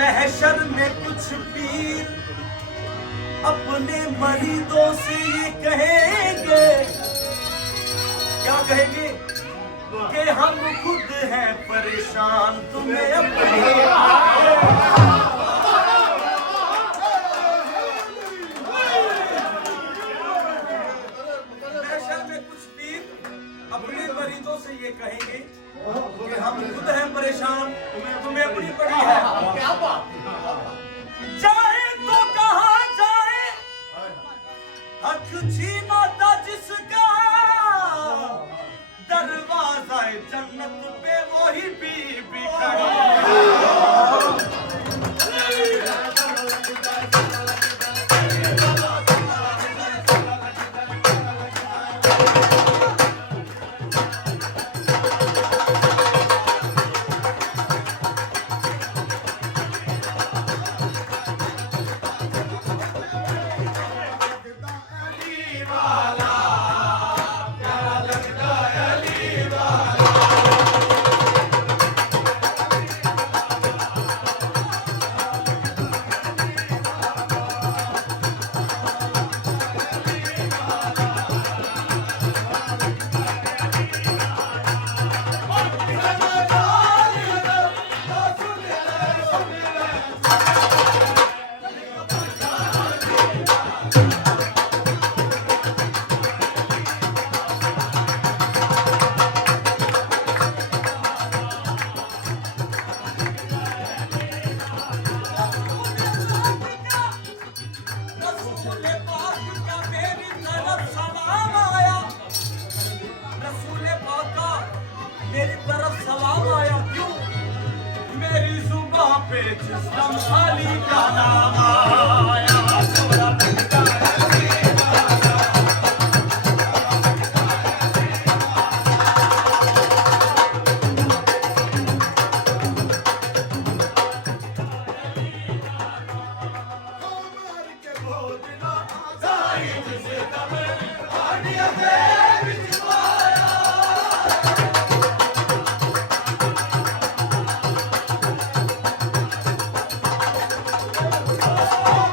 महशर में कुछ पीर अपने मरीदों से ये कहेंगे, क्या कहेंगे कि हम खुद हैं परेशान, तुम्हें अपने महशर में कुछ पीर अपने मरीदों से ये कहेंगे कि हम खुद हैं परेशान, तुम्हें अपनी पड़ी है। जाए तो कहाँ जाए, हक छीना था जिसका, दरवाजा जन्नत पे वही बीबी खड़ी। मेरी तरफ सलाम आया, क्यों मेरी जुबां पे जिस दम अली का नाम आया। Oh!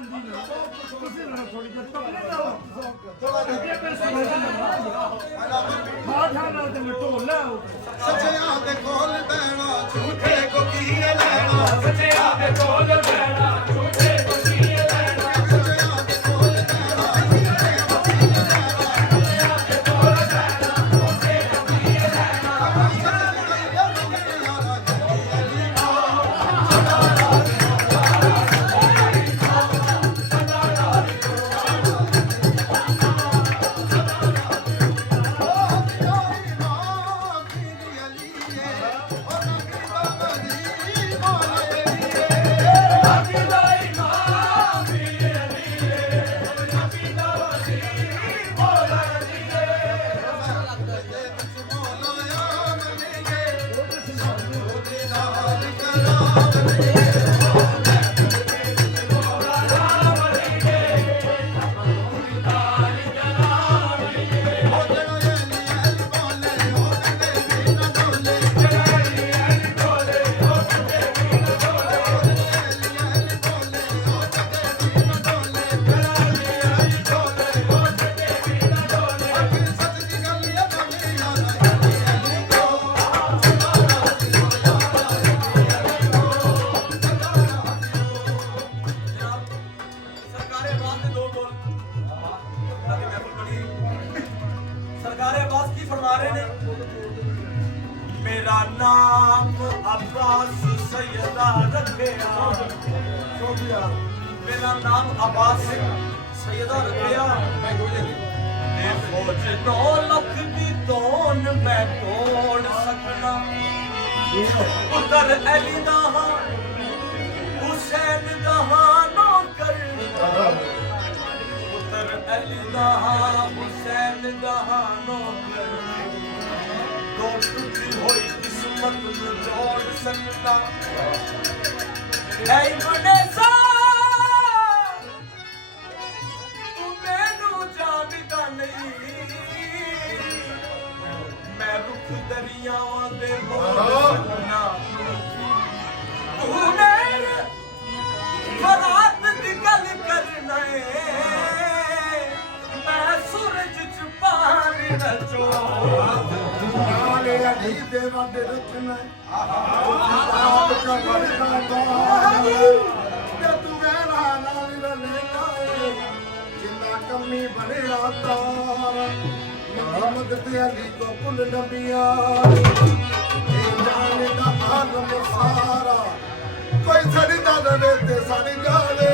ਜਾਂਦੀ ਨਾ ਕਿਸੇ ਨਾਲ ਥੋੜੀ ਜਿਹੀ ਤਕੜੇ ਨਾਲ ਅੱਗੇ ਪੈਸੇ ਖਾਠਾ ਨਾਲ ਤੇ ਢੋਲਾ ਸੱਚਿਆਂ ਦੇ ਕੋਲ ਬਹਿਣਾ ਝੂਠੇ ਕੋ ਕੀ ਲੈਣਾ ਸੱਚਿਆਂ ਦੇ ਕੋਲ ਬਹਿਣਾ ਝੂਠੇ ਕੋ ਕੀ ਲੈਣਾ ਸੱਚਿਆਂ ਦੇ ਕੋਲ ਬਹਿਣਾ ਝੂਠੇ ਕੋ ਕੀ ਲੈਣਾ ਸੱਚਿਆਂ ਦੇ ਕੋਲ ਬਹਿਣਾ ਝੂਠੇ ਕੋ ਕੀ ਲੈਣਾ सरकारे अब्बास की फरमा रहे ने मेरा नाम अब्बास सैयदा रखिया मेरा नाम अब्बास सैयदा रखिया ते फौज 9 लख दी तोन मैं तोड़ सकना पुत्र अली दा हां हुसैन दा हां नौकर पुत्र अली दा हां हुसैन दा हां नौकर दो टूटी हुई किस्मत नूं जोड़ सकना ऐ गणेशा तू मैनू जानदा नहीं मैं रुख दरियावां दे मोड़ सकना तू मेरे फरात दी गल करना है मैं सूरज च पानी न ਨਾਲੇ ਅਲੀ ਦੇ ਵੱਡ ਰੱਖਣਾ ਆਪ ਕਾ ਬੜਦਾ ਤੇ ਤੂੰ ਮੇਰਾ ਨਾਲ ਰਲੇਗਾ ਜਿੰਨਾ ਕਮੀ ਬਣਿਆ ਤਾਰ ਮੁਹੰਮਦ ਤੇ ਅਲੀ ਕੋ ਕੁਲ ਨਬੀਆਂ ਇਹ ਜਾਣੇ ਦਾ ਆਲਮ ਸਾਰਾ ਕੋਈ ਸੜੀ ਦਾ ਦੇ ਤੇ ਸੜੀ ਜਾਣੇ